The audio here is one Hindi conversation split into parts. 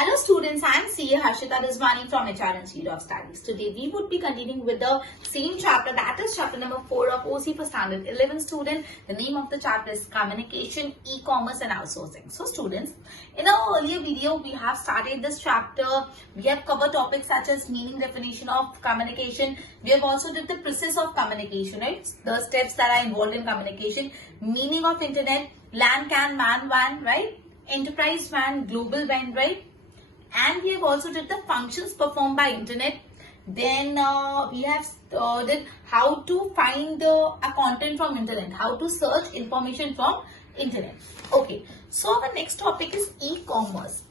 Hello students, I am CA Harshita Rizwani from HR Institute of Studies. Today we would be continuing with the same chapter, that is chapter number 4 of OC for Standard 11 student. The name of the chapter is Communication, E-Commerce and Outsourcing. So students, in our earlier video we have started this chapter. We have covered topics such as meaning, definition of communication. We have also did the process of communication, right? The steps that are involved in communication, meaning of internet, LAN, CAN, MAN, WAN, right? Enterprise WAN, global WAN, right? And we have also did the functions performed by internet. Then we have did how to find a content from internet, how to search information from internet. Okay, so our next topic is e-commerce.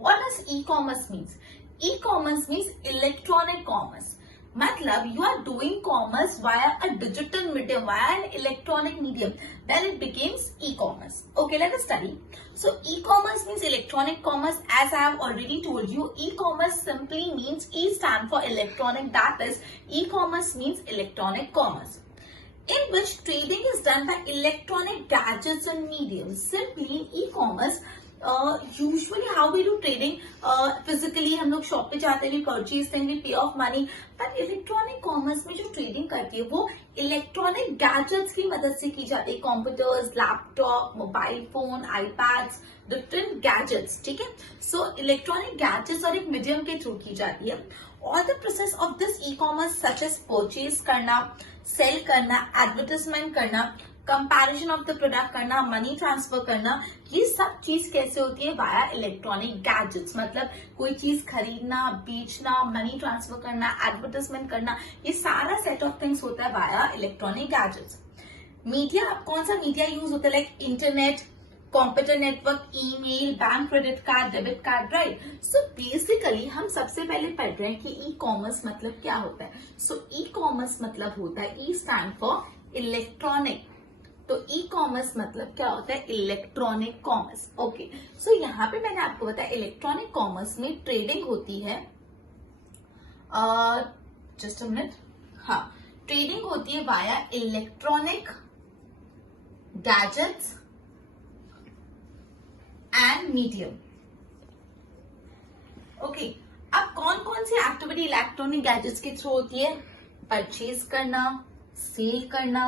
What does e-commerce means? E-commerce means electronic commerce. मतलब you are doing commerce via a digital medium, via an electronic medium, then it becomes e-commerce. Okay, let us study. So e-commerce means electronic commerce. As I have already told you, e-commerce simply means E stand for electronic, that is e-commerce means electronic commerce, in which trading is done by electronic gadgets and mediums. Simply e-commerce usually how we do trading, physically हम लोग शॉप पे जाते हैं, परचेज करेंगे, पे ऑफ मनी, पर इलेक्ट्रॉनिक कॉमर्स में जो ट्रेडिंग करती है वो इलेक्ट्रॉनिक गैजेट्स की मदद से की जाती है. Computers, laptop, mobile phone, iPads, different gadgets. ठीक है, सो इलेक्ट्रॉनिक गैजेट्स और एक मीडियम के थ्रू की जाती है. All the process of this e commerce such as purchase करना, सेल करना, एडवर्टाइजमेंट करना, कंपैरिजन ऑफ द प्रोडक्ट करना, मनी ट्रांसफर करना, ये सब चीज कैसे होती है? Via electronic gadgets. मतलब कोई चीज खरीदना, बेचना, मनी ट्रांसफर करना, एडवर्टाइजमेंट करना, ये सारा सेट ऑफ थिंग्स होता है वाया इलेक्ट्रॉनिक गैजेट्स. मीडिया, कौन सा मीडिया यूज होता है? Like internet, computer network, email, bank credit card, debit card, right. So basically हम सबसे पहले पढ़ रहे हैं कि ई कॉमर्स मतलब क्या होता है. सो ई कॉमर्स मतलब होता है, ई स्टैंड फॉर इलेक्ट्रॉनिक. तो ई कॉमर्स मतलब क्या होता है? Electronic commerce. ओके, सो यहाँ पे मैंने आपको बताया इलेक्ट्रॉनिक कॉमर्स में ट्रेडिंग होती है, जस्ट अ मिनट, हाँ, ट्रेडिंग होती है via electronic gadgets and medium. Okay, अब कौन कौन सी एक्टिविटी इलेक्ट्रॉनिक गैजेट्स के थ्रू होती है? परचेज करना, सेल करना,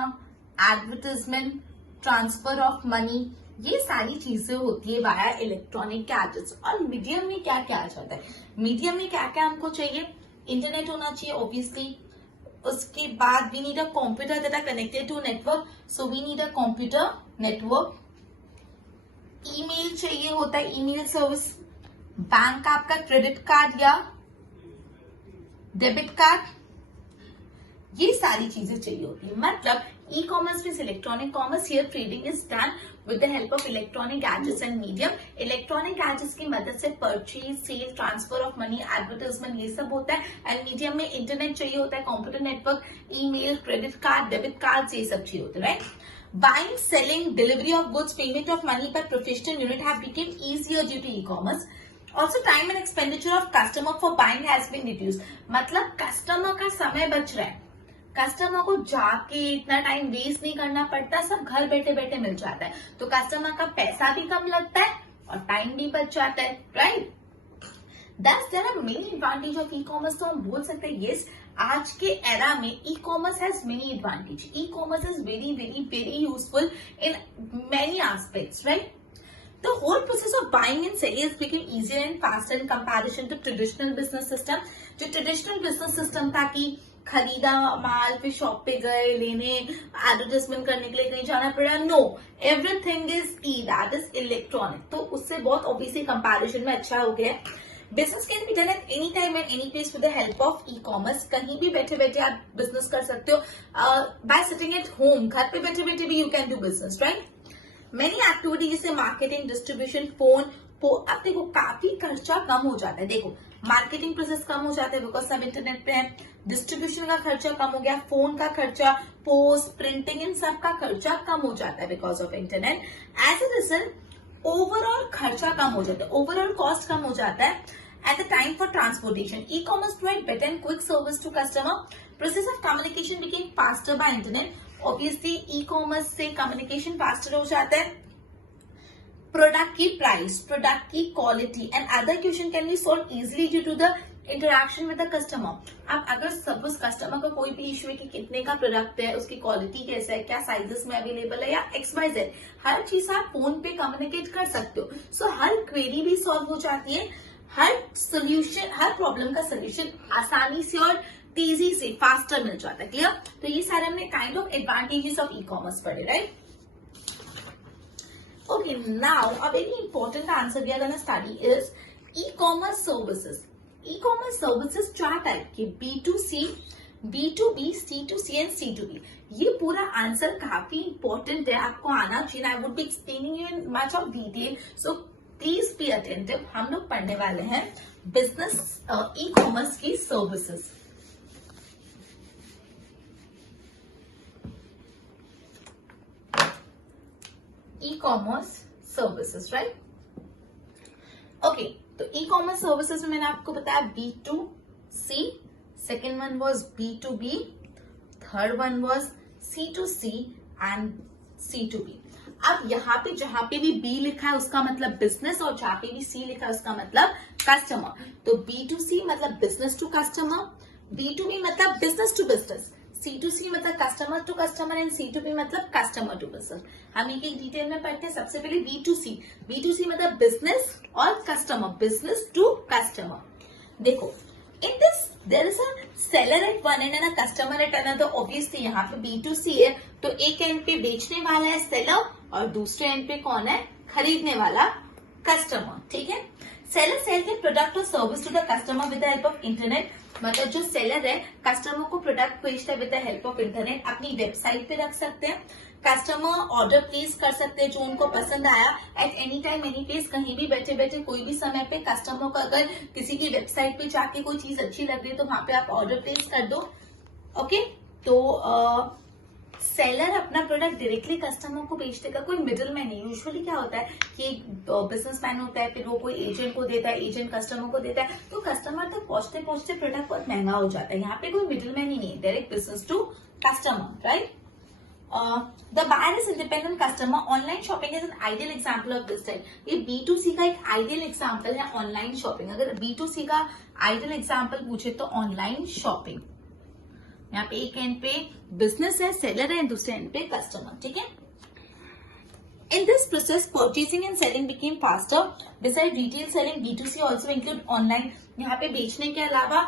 एडवर्टाइजमेंट, ट्रांसफर ऑफ मनी, ये सारी चीजें होती है वाया इलेक्ट्रॉनिक गैजेट्स. और मीडियम में क्या क्या आ जाता है? मीडियम में क्या क्या हमको चाहिए? इंटरनेट होना चाहिए ऑब्वियसली. उसके बाद we need a computer that are connected to network, so we need a computer network. Email चाहिए होता है, ईमेल सर्विस. बैंक का आपका क्रेडिट कार्ड या डेबिट कार्ड, ये सारी चीजें चाहिए होती है. मतलब e commerce means electronic commerce. Here trading is done with the help of electronic gadgets and medium. Electronic gadgets की मदद से purchase, sale, transfer of money, advertisement, ये सब होता है. एंड मीडियम में इंटरनेट चाहिए होता है, computer network, email, credit card, debit card, ये सब चाहिए होते हैं, right. Buying, selling, delivery of goods, payment of money per professional unit have become easier due to e-commerce. Also, time and expenditure of customer for buying has been reduced. मतलब कस्टमर का समय बच रहा है, कस्टमर को जाके इतना टाइम वेस्ट नहीं करना पड़ता, सब घर बैठे बैठे मिल जाता है. तो कस्टमर का पैसा भी कम लगता है और टाइम भी बच जाता है, right. Thus, there are many advantage of e-commerce. तो हम बोल सकते हैं yes, आज के एरा में e-commerce has many advantage. E-commerce is very very very useful in many aspects, right? The whole process of buying and selling has become easier and faster in comparison to traditional business system. जो traditional business system था कि खरीदा माल, फिर शॉप पे गए लेने, एडवर्टाइजमेंट करने के लिए कहीं जाना पड़ा, no, everything is e, that is electronic. तो उससे बहुत ऑब्वियसली कंपैरिजन में अच्छा हो गया. Business can be done at any time and any place with the help of e commerce. कहीं भी बैठे बैठे आप बिजनेस कर सकते हो, बाय सिटिंग एट होम. घर पे बैठे बैठे भी you can do business, right. Many activity जैसे मार्केटिंग, डिस्ट्रीब्यूशन, फोन, अब देखो काफी खर्चा कम हो जाता है. देखो मार्केटिंग प्रोसेस कम हो जाता है बिकॉज सब इंटरनेट पे है. डिस्ट्रीब्यूशन का खर्चा कम हो गया, फोन का खर्चा, पोस्ट, प्रिंटिंग, इन सब का खर्चा कम हो जाता है because of internet. As a result overall खर्चा कम हो जाता है, ओवरऑल कॉस्ट कम हो जाता है. At the time for transportation, e commerce provide better and quick service to customer. Process of communication became faster by internet. Obviously e commerce से कम्युनिकेशन फास्टर हो जाता है. प्रोडक्ट की प्राइस, प्रोडक्ट की quality and other question can be solve easily due to the interaction with the customer. आप अगर सपोज कस्टमर का कोई भी इश्यू है कि कितने का प्रोडक्ट है, उसकी क्वालिटी कैसा है, क्या साइजेस में अवेलेबल है, या XYZ, हर चीज आप फोन पे कम्युनिकेट कर सकते हो। सो हर क्वेरी भी सॉल्व हो जाती है, हर सोल्यूशन, हर प्रॉब्लम का सोल्यूशन आसानी से और तेजी से फास्टर मिल जाता है। क्लियर? तो ये सारे हमने kind of advantages of e commerce पढ़े, right? Okay, now a very important answer we are going to study is e-commerce services. E-commerce services चार टाइप के, B2C, B2B, C2C and C2B. ये पूरा आंसर काफी इंपॉर्टेंट है, आपको आना चाहिए। I would be explaining you in much of detail, so please be attentive. हम लोग पढ़ने वाले हैं बिजनेस ई कॉमर्स की services. E commerce services, right? Okay, तो ई-कॉमर्स सर्विसेज में मैंने आपको बताया B2C, second one was B2B, third one was C2C and C2B। अब यहाँ पे जहां पे भी B लिखा है उसका मतलब बिजनेस, और जहां पे भी C लिखा है उसका मतलब कस्टमर। तो B2C मतलब बिजनेस टू कस्टमर, B2B मतलब बिजनेस टू बिजनेस, C2C मतलब customer to customer and C2B मतलब कस्टमर टू बिजनेस। हम एक एक डिटेल में पढ़ते हैं। सबसे पहले B2C, B2C मतलब बिजनेस और कस्टमर, बिजनेस टू कस्टमर। देखो, in this there is a seller at one end and a customer at another. Obviously यहाँ पे B2C है, तो एक एंड पे बेचने वाला है सेलर और दूसरे एंड पे कौन है? खरीदने वाला कस्टमर। ठीक है? सेलर सेल द प्रोडक्ट और service to the customer with the help of internet. मतलब जो सेलर है कस्टमर को प्रोडक्ट बेचता है with the help of internet. अपनी वेबसाइट पे रख सकते हैं, कस्टमर ऑर्डर प्लेस कर सकते हैं जो उनको पसंद आया eight any time any place, कहीं भी बैठे बैठे कोई भी समय पे। कस्टमर को अगर किसी की वेबसाइट पे जाके कोई चीज अच्छी लग रही है तो वहां पे आप ऑर्डर प्लेस कर दो। ओके, तो सेलर अपना प्रोडक्ट डायरेक्टली कस्टमर को बेच देगा, कोई मिडिल मैन नहीं। यूजुअली क्या होता है कि बिजनेसमैन होता है, फिर वो कोई एजेंट को देता है, एजेंट कस्टमर को देता है, तो कस्टमर तक पहुंचते पहुंचते प्रोडक्ट बहुत महंगा हो जाता है। यहाँ पे कोई मिडिल मैन ही नहीं, direct business to customer, right? The buyer is independent customer. Online shopping is an ideal example of this type. ये B2C का एक आइडियल एग्जाम्पल है ऑनलाइन शॉपिंग। अगर B2C का आइडियल एग्जाम्पल पूछे तो ऑनलाइन शॉपिंग। यहाँ पे एक एंड पे बिजनेस है, सेलर है, दूसरे एंड पे कस्टमर। ठीक है? In this process, purchasing and selling became faster. Besides retail selling, B2C also include online. यहाँ पे बेचने के अलावा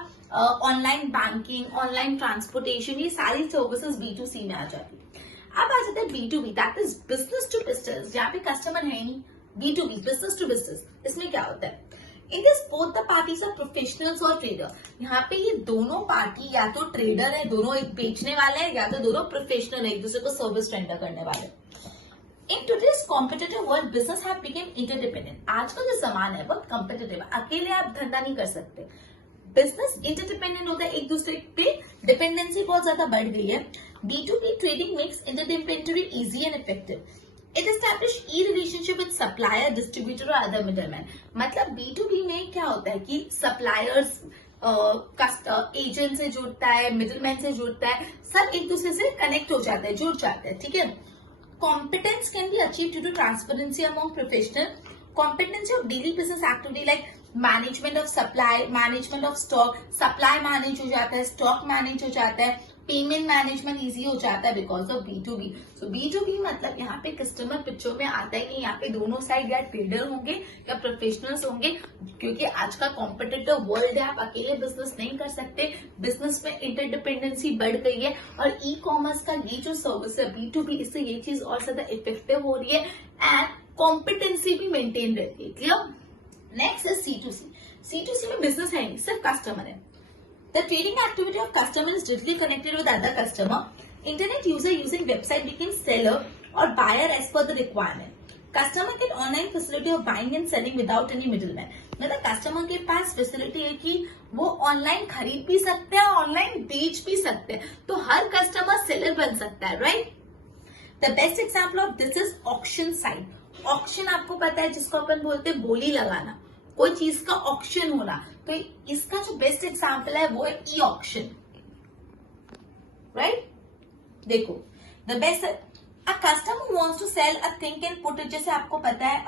ऑनलाइन बैंकिंग, ऑनलाइन ट्रांसपोर्टेशन, ये सारी सर्विसेज B2C में आ जाती है। अब आ जाता है B2B, that is business to business. यहाँ पे कस्टमर है नहीं, B2B बिजनेस टू बिजनेस। इसमें क्या होता है? In this both the parties are professionals और ट्रेडर। यहाँ पे ये दोनों पार्टी या तो ट्रेडर है, दोनों एक बेचने वाले हैं, या तो दोनों प्रोफेशनल है, एक दूसरे को सर्विस रेंडर करने वाले। In today's competitive world business have become interdependent. आज का जो जमाना है बहुत कॉम्पिटिटिव है, अकेले आप धंधा नहीं कर सकते। बिजनेस इंटरडिपेंडेंट होता है, एक दूसरे पे डिपेंडेंसी बहुत ज्यादा बढ़ गई है। B2B trading makes interdependency easy and effective. It establish E relationship with supplier, distributor और अदर मिडलमैन। मतलब B2B में क्या होता है कि सप्लायर्स एजेंट से जुड़ता है, मिडलमैन से जुड़ता है, सब एक दूसरे से कनेक्ट हो जाते हैं, जुड़ जाते हैं। ठीक है? Competence can be achieved due to transparency among professional. Competency of daily business activity like management of supply, management of stock, supply manage हो जाता है, stock manage हो जाता है, पेमेंट मैनेजमेंट इजी हो जाता है because of B2B। So B2B मतलब यहाँ पे कस्टमर पिक्चर में आता है कि यहाँ पे दोनों साइड या ट्रेडर होंगे या प्रोफेशनल्स होंगे, क्योंकि आज का कॉम्पिटिटिव वर्ल्ड है, आप अकेले बिजनेस नहीं कर सकते। बिजनेस में इंटरडिपेंडेंसी बढ़ गई है और ई कॉमर्स का ये जो सर्विस है B2B, इससे ये चीज और ज्यादा इफेक्टिव हो रही है एंड कॉम्पिटेंसी भी मेंटेन रहती है। Clear? Next is C2C। C2C में बिजनेस है नहीं, सिर्फ कस्टमर है। The trading activity of customer is directly connected with other customer. Internet user using website became seller or buyer as per the requirement. Customer get online facility of buying and selling without any middleman. मतलब कस्टमर के पास फैसिलिटी है कि वो ऑनलाइन खरीद भी सकते हैं, ऑनलाइन बेच भी सकते हैं, तो हर कस्टमर सेलर बन सकता है, right? The best example of this is auction site. Auction आपको पता है जिसको अपन बोलते हैं बोली लगाना, कोई चीज का ऑक्शन होना, तो इसका जो बेस्ट एग्जाम्पल है वो है ई ऑक्शन, राइट? देखो, the best a customer wants to sell a thing can put it, जैसे आपको पता है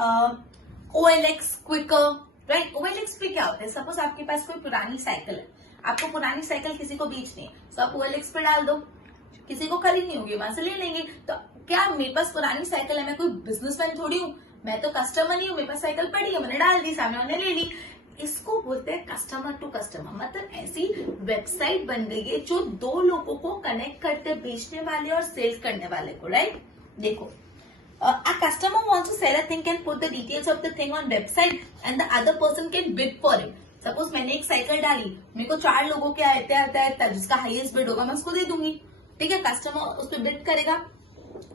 OLX क्विकर, राइट। OLX पे क्या होता है, सपोज आपके पास कोई पुरानी साइकिल है, आपको पुरानी साइकिल किसी को बेचनी है, तो आप OLX पे डाल दो, किसी को खरीदनी होगी वहां से ले लेंगे। तो क्या मेरे पास पुरानी साइकिल है, मैं कोई बिजनेसमैन थोड़ी हूँ, मैं तो कस्टमर नहीं हूँ, मेरे पास साइकिल पड़ी है, मैंने डाल दी, सामने वाले ले ली। इसको बोलते हैं कस्टमर टू कस्टमर, मतलब ऐसी वेबसाइट बन गई है जो दो लोगों को कनेक्ट करते, बेचने वाले और सेल करने वाले को, राइट। देखो, a customer wants to sell a thing can put the details of the thing on website and the other person can bid for it. Suppose मैंने एक साइकिल डाली, मेरे को 4 लोगों के आता है, जिसका हाईएस्ट बिड होगा मैं उसको दे दूंगी, ठीक है। कस्टमर उस पर बिड करेगा,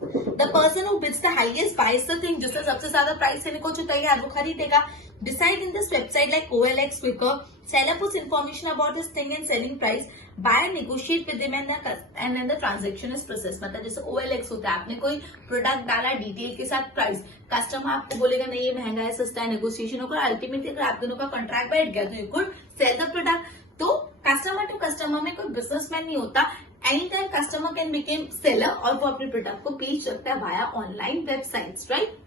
the person who bids the highest buys the thing, जिससे सबसे ज्यादा प्राइस देने को जो तैयार वो खरीदेगा। Decide in this website like OLX Quicker, seller puts information about his thing and selling price, buyer negotiate with him and then the transaction is processed। मतलब जैसे OLX होता है, आपने कोई प्रोडक्ट डाला डिटेल के साथ प्राइस, कस्टमर आपको बोलेगा नहीं ये महंगा है सस्ता है, नेगोशिएशन होगा, अल्टीमेटली अगर आप दोनों का कॉन्ट्रैक्ट बैठ गया तो you could sell the product. तो कस्टमर टू कस्टमर में कोई बिजनेसमैन नहीं होता, any time customer can become seller और वो अपने प्रोडक्ट को बेच सकता है via online websites, right.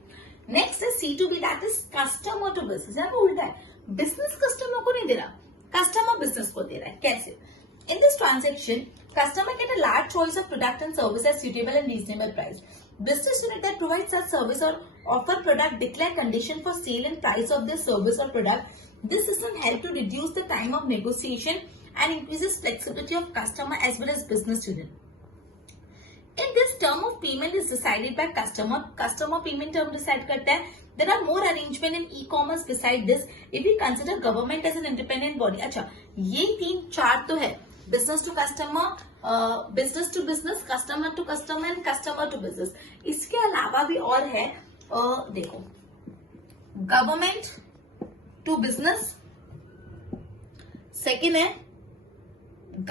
Next है C2B, that is customer to business. यहाँ पे उल्टा है, बिजनेस कस्टमर को नहीं दे रहा, कस्टमर बिजनेस को दे रहा है। कैसे? In this transaction customer get a large choice of product and service eight suitable and reasonable price. Business unit that provides such service or offer product declare condition for sale and price of their service or product. This system help to reduce the time of negotiation and increases flexibility of customer as well as business unit. In this term of payment is decided by customer payment term decide करता है। There are more arrangement in e-commerce beside this if we consider government as an independent body। अच्छा, ये 3-4 तो है, business to customer, business to business, customer to customer and customer to business। इसके अलावा भी और है, देखो, government to business, second है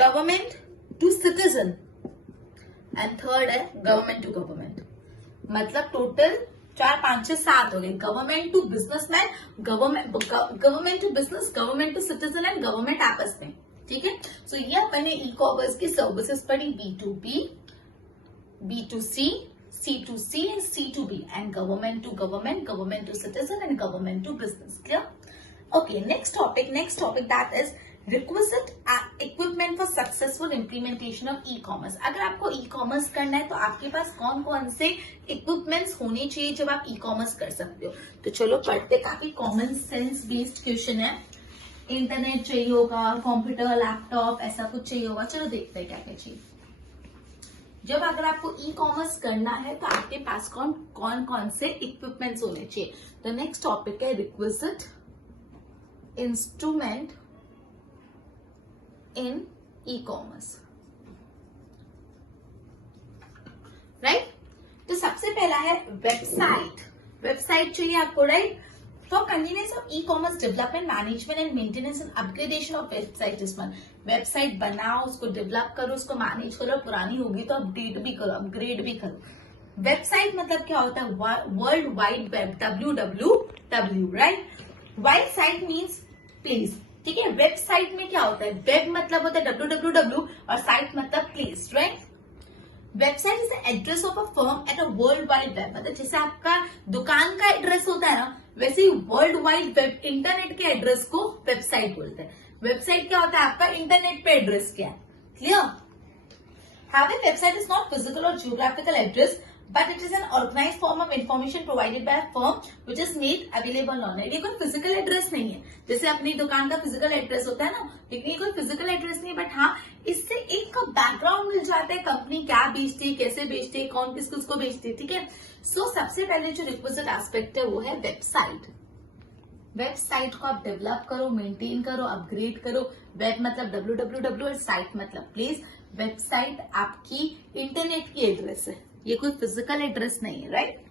government to citizen and third है गवर्नमेंट टू गवर्नमेंट। मतलब टोटल 4, 5, 6, 7 हो गए। Government to businessman, government to business, government to citizen and government आपस में, ठीक है। सो ये अपने ई कॉमर्स की सर्विसेज पढ़ी, B2B, B2C, C2C and C2B and government to government, government to citizen and government to business. Clear? Okay, next topic that is requisite equipment for successful implementation of e commerce. अगर आपको ई कॉमर्स करना है तो आपके पास कौन कौन से इक्विपमेंट्स होने चाहिए जब आप ई कॉमर्स कर सकते हो। तो चलो पढ़ते, काफी कॉमन सेंस बेस्ड क्वेश्चन है। इंटरनेट चाहिए होगा, कंप्यूटर, लैपटॉप, ऐसा कुछ चाहिए होगा। चलो देखते हैं क्या क्या चाहिए। जब अगर आपको ई कॉमर्स करना है तो आपके पास कौन कौन से इक्विपमेंट्स होने चाहिए। तो नेक्स्ट टॉपिक है requisite instrument in e commerce, right. तो सबसे पहला है वेबसाइट चाहिए आपको, right. For convenience of e commerce development, management and maintenance and upgradation of website is one. Website बनाओ, उसको डेवलप करो, उसको मैनेज करो, पुरानी होगी तो अपडेट भी करो, अपग्रेड भी करो। वेबसाइट मतलब क्या होता है? World wide web, WWW, right. Wide site means place, ठीक है। वेबसाइट में क्या होता है? वेब मतलब होता है WWW और साइट मतलब place, right. Website is the address of a firm at a world wide web. मतलब जैसे आपका दुकान का एड्रेस होता है ना, वैसे ही वर्ल्ड वाइड वेब, इंटरनेट के एड्रेस को वेबसाइट बोलते हैं। वेबसाइट क्या होता है? आपका इंटरनेट पे एड्रेस क्या है। Clear? Having website is not physical or geographical address, but it is an organized form of information provided by a firm which is made available online। ये कोई फिजिकल एड्रेस नहीं है, जैसे अपनी दुकान का फिजिकल एड्रेस होता है ना, लेकिन ये कोई फिजिकल एड्रेस नहीं है। बट हाँ, इससे एक बैकग्राउंड मिल जाता है, कंपनी क्या बेचती है, कैसे बेचती है, कौन किस किस को बेचती है, ठीक है। सो सबसे पहले जो रिक्विजिट एस्पेक्ट है वो है वेबसाइट। वेबसाइट को आप डेवलप करो, मेंटेन करो, अपग्रेड करो। वेब मतलब WWW और साइट मतलब प्लेस। वेबसाइट आपकी इंटरनेट की एड्रेस है, ये कोई फिजिकल एड्रेस नहीं है, राइट।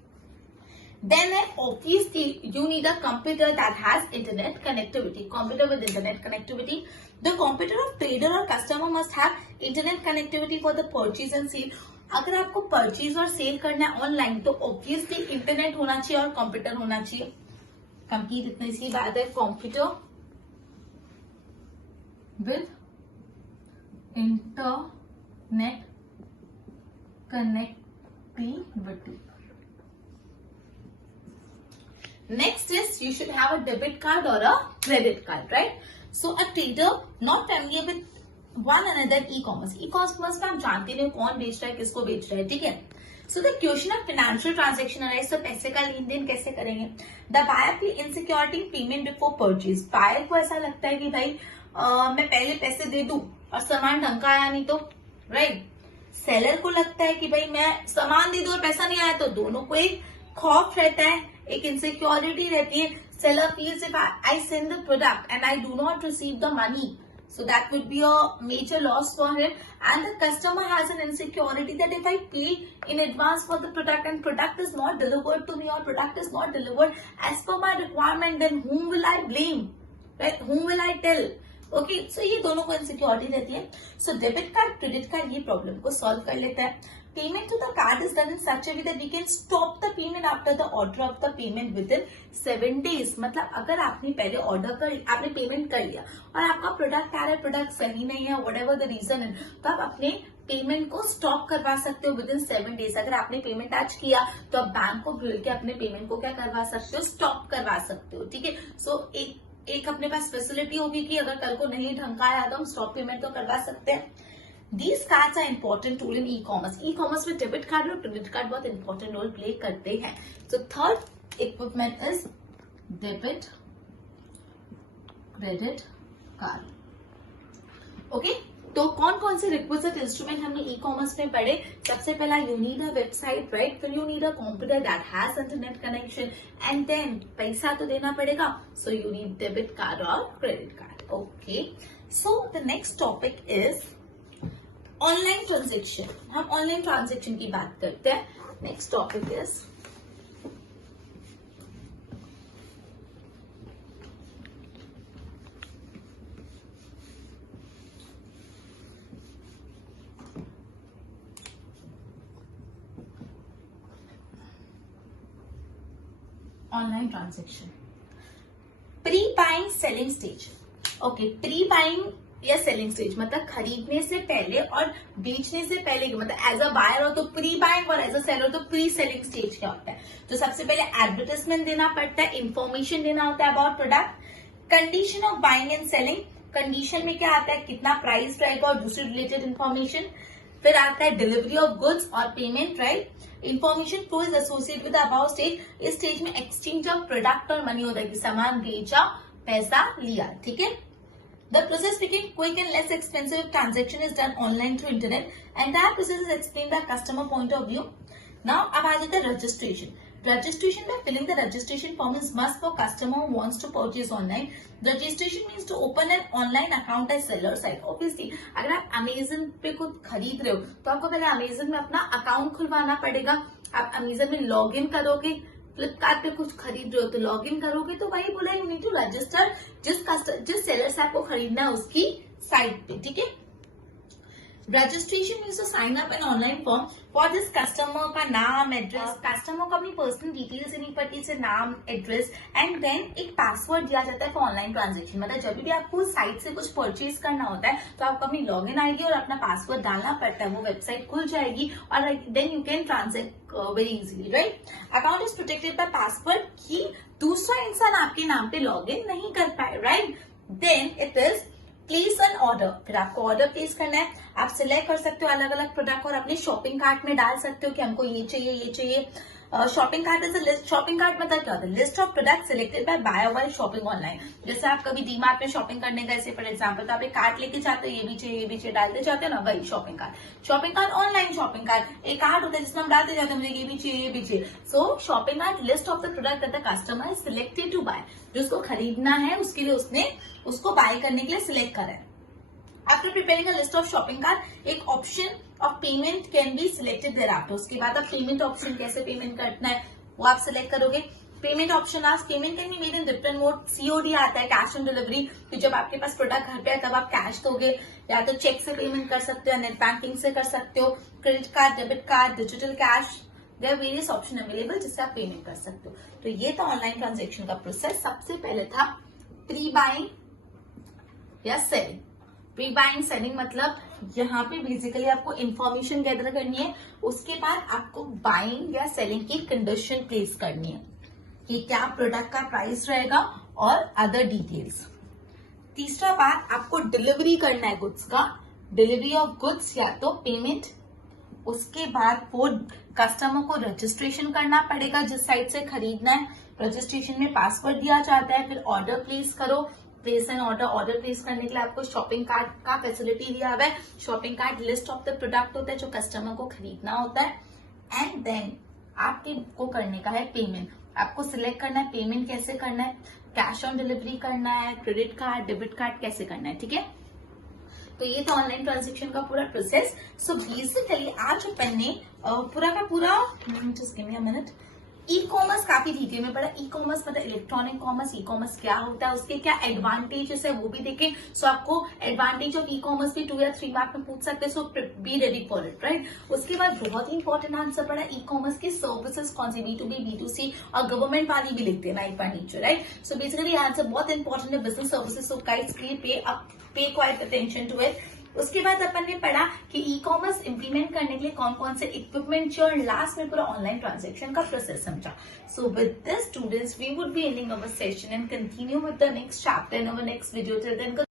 देन है obviously you need a computer that has internet connectivity, computer with internet connectivity. The computer of trader और customer must have internet connectivity for the purchase and sale. अगर आपको परचेज और सेल करना है ऑनलाइन तो ऑब्वियसली इंटरनेट होना चाहिए और कंप्यूटर होना चाहिए। कंप्लीट इतनी सी बात है, computer with internet connectivity activity. Next is you should have a debit card or a credit card, right? So a trader not familiar with one another e-commerce. E-commerce में आप जानते नहीं कौन बेच रहा है किसको बेच रहा है, ठीक है? So the question of financial transaction arise, तो पैसे का लेन देन कैसे करेंगे? The buyer feel insecurity payment before purchase. Buyer को ऐसा लगता है कि भाई मैं पहले पैसे दे दूं और सामान ढंग का आया नहीं तो, right? सेलर को लगता है कि भाई मैं सामान दे दूं और पैसा नहीं आया तो, दोनों को एक खौफ रहता है, एक इनसिक्योरिटी रहती है. Seller feels if I send the product and I do not receive the money, so that would be a major loss for him. And the customer has an insecurity that if I pay in advance for the product and product is not delivered to me or product is not delivered as per my requirement, then whom will I blame, right? Whom will I tell? Okay, so ये दोनों को इनसिक्योरिटी रहती है. So debit card credit card ये प्रॉब्लम को सॉल्व कर लेता है. Payment to the card is done in such a way that we can stop the payment after the order of the payment within 7 days. मतलब अगर आपने पहले ऑर्डर कर, आपने पेमेंट कर लिया और आपका प्रोडक्ट आ रहा है, प्रोडक्ट सही नहीं है, वट एवर द रीजन है, तो आप अपने पेमेंट को स्टॉप करवा सकते हो विद इन 7 days. अगर आपने पेमेंट आज किया तो आप बैंक को भूल के अपने पेमेंट को क्या करवा सकते हो, स्टॉप करवा सकते हो, ठीक है. सो एक अपने पास फैसिलिटी होगी कि अगर कल को नहीं ढंग का आया तो हम स्टॉप पेमेंट तो करवा सकते हैं. These cards are important tool in e commerce. E commerce में डेबिट कार्ड और क्रेडिट कार्ड बहुत इंपॉर्टेंट रोल प्ले करते हैं. So third equipment is debit credit card. Okay, तो कौन कौन से रिक्विजिट इंस्ट्रूमेंट हमने ई कॉमर्स में पढ़े? सबसे पहला you need a website, right? फिर you need a computer that has internet connection and then पैसा तो देना पड़ेगा, so you need debit card और credit card. Okay, so the next topic is online transaction. हम ऑनलाइन ट्रांजेक्शन की बात करते हैं. Next topic is online transaction. Pre buying selling stage. Okay, pre buying या सेलिंग स्टेज मतलब खरीदने से पहले और बेचने से पहले, मतलब एज अ बायर हो तो प्री बाइंग और एज अ सेलर तो प्री सेलिंग स्टेज क्या होता है? तो सबसे पहले एडवर्टाइजमेंट देना पड़ता है, इंफॉर्मेशन देना होता है about product. Condition of buying and selling. Condition में क्या आता है, कितना प्राइस रहेगा और दूसरी रिलेटेड इन्फॉर्मेशन. फिर आता है डिलीवरी ऑफ गुड्स और payment, right? Information flow is associated with about stage. इस स्टेज में एक्सचेंज ऑफ प्रोडक्ट और मनी होता है कि सामान बेचा, पैसा लिया, ठीक है. The process became quick and less expensive if transaction is done online through internet, and that process is explained by customer point of view. Now, अब आ जाता है registration. Registration by filling the registration form is must for customer who wants to purchase online. Registration means to open an online account as seller site. Obviously, अगर आप Amazon पे कुछ खरीद रहे हो तो आपको पहले Amazon में अपना अकाउंट खुलवाना पड़ेगा. आप Amazon में लॉग इन करोगे, फ्लिपकार्ट पे कुछ खरीद रहे हो तो लॉग इन करोगे, तो वही बोला यू नीड टू रजिस्टर जिस सेलर से आपको खरीदना है उसकी साइट पे, ठीक है. Registration means to sign up an online form for this customer का नाम, एड्रेस. कस्टमर को अपनी पर्सनल डिटेल्स देनी पड़ती है, नाम, एड्रेस एंड देन एक पासवर्ड दिया जाता है फॉर ऑनलाइन ट्रांजेक्शन. मतलब जब भी आपको साइट से कुछ परचेज करना होता है तो आपको अपनी लॉग इन आईडी और अपना पासवर्ड डालना पड़ता है. वो वेबसाइट खुल जाएगी और then you can transact very easily, right? Account is protected by password कि दूसरा इंसान आपके नाम पे लॉग इन नहीं कर पाए, right? Then it is place an order. फिर आपको ऑर्डर प्लेस करना है. आप सिलेक्ट कर सकते हो अलग अलग प्रोडक्ट और अपने शॉपिंग कार्ट में डाल सकते हो कि हमको ये चाहिए, ये चाहिए. Shopping cart is a list. Shopping cart मतलब क्या होता है? List of product selected by buyer while shopping online. जैसे आप कभी डीमार्ट में शॉपिंग करने गए, जैसे फॉर एग्जांपल, तो आप एक कार्ट लेके जाते हो, ये भी चाहिए, ये भी चाहिए, डालते जाते हो ना, वही shopping cart. Shopping cart online shopping cart एक कार्ट होता है जिसमें हम डालते जाते हैं, मुझे ये भी चाहिए, ये भी चाहिए. So shopping cart list of the product that the customer is selected to buy. जिसको खरीदना है उसके लिए उसने उसको बाय करने के लिए सिलेक्ट करा है. After preparing a list of shopping cart, एक option of payment can be selected thereafter. उसके बाद आप पेमेंट ऑप्शन कैसे पेमेंट करना है वो आप सिलेक्ट करोगे. पेमेंट ऑप्शन आज payment can be made in different mode. COD आता है, कैश ऑन डिलीवरी, कि जब आपके पास प्रोडक्ट घर पे है तब आप कैश दोगे, या तो चेक से पेमेंट कर सकते हो, नेट बैंकिंग से कर सकते हो, credit card, debit card, digital cash. There are various option available जिससे आप पेमेंट कर सकते हो. तो ये था ऑनलाइन ट्रांजेक्शन का प्रोसेस. सबसे पहले था प्री बाइंग या सेलिंग. प्री बाइंग सेलिंग मतलब यहाँ पे बेसिकली आपको इंफॉर्मेशन गैदर करनी है, उसके बाद आपको बाइंग या सेलिंग की कंडीशन प्लेस करनी है कि क्या प्रोडक्ट का प्राइस रहेगा और अदर डिटेल्स। तीसरा बात, आपको डिलीवरी करना है गुड्स का, डिलीवरी ऑफ गुड्स या तो पेमेंट। उसके बाद वो कस्टमर को रजिस्ट्रेशन करना पड़ेगा जिस साइट से खरीदना है, रजिस्ट्रेशन में पासवर्ड दिया जाता है, फिर ऑर्डर प्लेस करो, प्लेस एन ऑर्डर प्लेस करने के लिए आपको शॉपिंग कार्ट का फैसिलिटी दिया हुआ है। Shopping cart list of the product होता है जो कस्टमर को खरीदना होता है। एंड देन आपको करने का है पेमेंट, आपको सिलेक्ट करना है पेमेंट कैसे करना है, कैश ऑन डिलीवरी करना है, क्रेडिट कार्ड, डेबिट कार्ड कैसे करना है, ठीक है। तो ये था ऑनलाइन ट्रांजेक्शन का पूरा प्रोसेस। सो बेसिकली आज अपन ने पूरा का पूरा, just give me a minute, e commerce काफी डिटेल में पढ़ा। ई कॉमर्स मतलब इलेक्ट्रॉनिक कॉमर्स, ई कॉमर्स क्या होता है, उसके क्या एडवांटेजेस है वो भी देखें। सो आपको एडवांटेज ऑफ ई कॉमर्स भी 2 या 3 मार्क में पूछ सकते हैं, so be ready for it, right. उसके बाद बहुत ही इंपॉर्टेंट आंसर पढ़ा, ई कॉमर्स की सर्विसेज कौन सी, B2B, B2C और गवर्नमेंट वाली भी लिखते हैं like by nature, right. So basically answer बहुत इंपॉर्टेंट है, बिजनेस सर्विसेज, सो गाइस पे क्वाइट अटेंशन टू इट। उसके बाद अपन ने पढ़ा कि ई कॉमर्स इंप्लीमेंट करने के लिए कौन कौन से इक्विपमेंट चाहिए और लास्ट में पूरा ऑनलाइन ट्रांजैक्शन का प्रोसेस समझा। So with this students we would be ending our session and continue with the next chapter in our next video. Till then